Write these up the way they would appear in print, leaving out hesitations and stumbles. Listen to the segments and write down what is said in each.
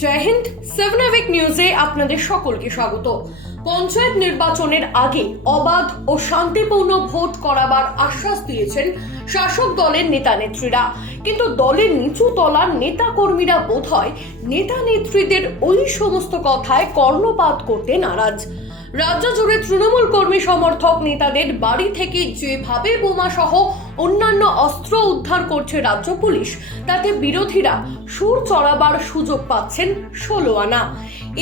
জয় Hind. 7 hour নিউজে আপনাদের সকলকে স্বাগত। পঞ্চায়েত নির্বাচনের আগে অবাধ ও শান্তিপূর্ণ ভোট করাবার আশ্বাস দিয়েছেন শাসক দলের নেতা নেত্রীরা, কিন্তু দলের নিচু তলার নেতা কর্মীরা বোধহয় নেতা নেত্রীদের ওই সমস্ত কথায় কর্ণপাত করতে নারাজ। রাজ্য জুড়ে তৃণমূল কর্মী সমর্থক নেতাদের বাড়ি থেকে যেভাবে বোমা সহ অন্যান্য অস্ত্র উদ্ধার করছে রাজ্য পুলিশ, তাতে বিরোধীরা সুর চড়াবার সুযোগ পাচ্ছেন 16 আনা।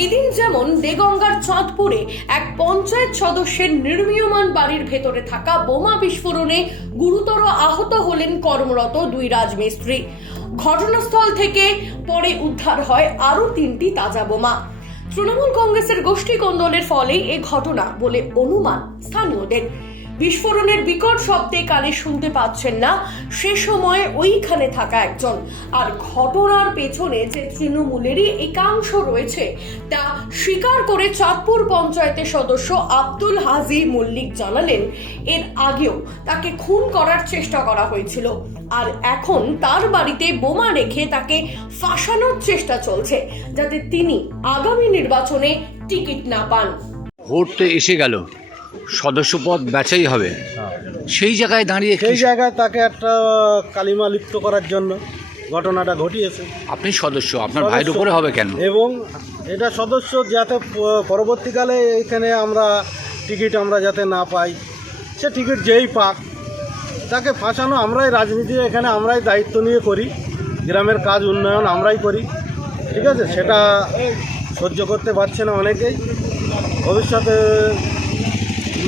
এদিন যেমন দেগঙ্গার চাঁদপুরে এক পঞ্চায়েত সদস্যের নির্মীয়মান বাড়ির ভেতরে থাকা বোমা বিস্ফোরণে গুরুতর আহত হলেন কর্মরত 2 রাজমিস্ত্রি। ঘটনাস্থল থেকে পরে উদ্ধার হয় আরো 3টি তাজা বোমা। তৃণমূল কংগ্রেসের গোষ্ঠী কোন্দলের ফলেই এ ঘটনা বলে অনুমান স্থানীয়দের। বিস্ফোরণের বিকট শব্দে কানে শুনতে পাচ্ছেন না সে সময় ওইখানে থাকা একজন। আর ঘটনার পেছনে যে তৃণমূলেরই একাংশ রয়েছে তা স্বীকার করে চাঁদপুর পঞ্চায়েতের সদস্য আব্দুল হাজি মল্লিক জানালেন, এর আগেও তাকে খুন করার চেষ্টা করা হয়েছিল, আর এখন তার বাড়িতে বোমা রেখে তাকে ফাঁসানোর চেষ্টা চলছে যাতে তিনি আগামী নির্বাচনে টিকিট না পান। ভোট তো এসে গেল, সদস্য পদ বাছাই হবে, সেই জায়গায় দাঁড়িয়ে তাকে একটা কালিমা লিপ্ত করার জন্য ঘটনাটা ঘটিয়েছে। আপনি সদস্য, আপনার ভাইয়ের উপরে হবে কেন? এবং এটা সদস্য যাতে পরবর্তীকালে এখানে আমরা টিকিট যাতে না পাই, সে টিকিট যেই পাক তাকে ফাঁসানো। আমরাই রাজনীতি এখানে আমরাই দায়িত্ব নিয়ে করি, গ্রামের কাজ উন্নয়ন আমরাই করি, ঠিক আছে? সেটা সহ্য করতে পারছে না অনেকেই। ভবিষ্যতে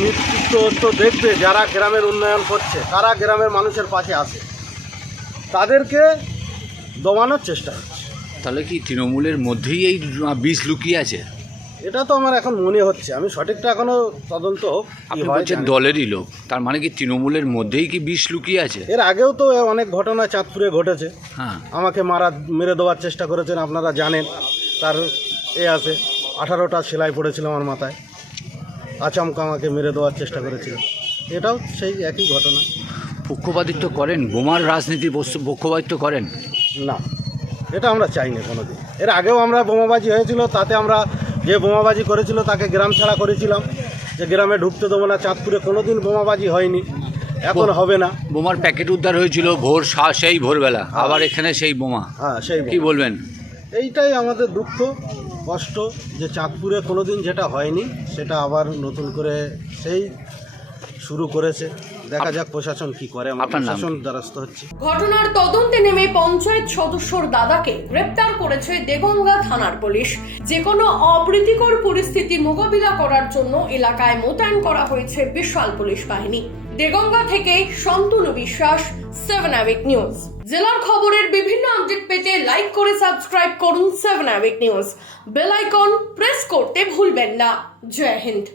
নেতৃত্ব তো দেখবে যারা গ্রামের উন্নয়ন করছে, তারা গ্রামের মানুষের পাশে আসে, তাদেরকে দমানোর চেষ্টা হচ্ছে। তাহলে কি তৃণমূলের মধ্যেই এই বিষ লুকিয়ে আছে? এটা তো আমার এখন মনে হচ্ছে, আমি সঠিকটা এখনো তদন্ত আপনি বলছেন দলেরই লোক, তার মানে কি তৃণমূলের মধ্যেই কি বিষ লুকিয়ে আছে? এর আগেও তো অনেক ঘটনা চাঁদপুরে ঘটেছে। হ্যাঁ, আমাকে মেরে দেওয়ার চেষ্টা করেছেন, আপনারা জানেন। তার আছে 18টা সেলাই পড়েছিল আমার মাথায়, আচমকা আমাকে মেরে দেওয়ার চেষ্টা করেছিল। এটাও সেই একই ঘটনা। পক্ষপাতিত্ব করেন, বোমার রাজনীতির পক্ষপাতিত্ব করেন না, এটা আমরা চাই না কোনোদিন। এর আগেও আমরা বোমাবাজি হয়েছিল, তাতে আমরা যে বোমাবাজি করেছিল তাকে গ্রাম ছাড়া করেছিলাম, যে গ্রামে ঢুকতে দেবো না। চাঁদপুরে কোনোদিন বোমাবাজি হয়নি, এখন হবে না। বোমার প্যাকেট উদ্ধার হয়েছিল সেই ভোরবেলা, আবার এখানে সেই বোমা। হ্যাঁ, সেই কি বলবেন? এইটাই আমাদের দুঃখ কষ্ট, যে চাঁদপুরে কোনোদিন যেটা হয়নি সেটা আবার নতুন করে সেই শুরু করেছে। দেখা যাক প্রশাসন কি করে। প্রশাসন দ্বারস্থ হচ্ছে। ঘটনার তদন্তে নেমে পঞ্চায়েত সদস্যর দাদাকে গ্রেপ্তার করেছে দেগঙ্গা থানার পুলিশ। যে কোনো অপ্রীতিকর পরিস্থিতি মোকাবিলা করার জন্য এলাকায় মোতায়েন করা হয়েছে বিশাল পুলিশ বাহিনী। দেগঙ্গা থেকে শান্তনু বিশ্বাস, 7 আওয়ার নিউজ। জেলার খবরের বিভিন্ন আপডেট পেতে লাইক করে সাবস্ক্রাইব করুন 7 our news. Bell icon press করতে ভুলবেন না। জয় হিন্দ।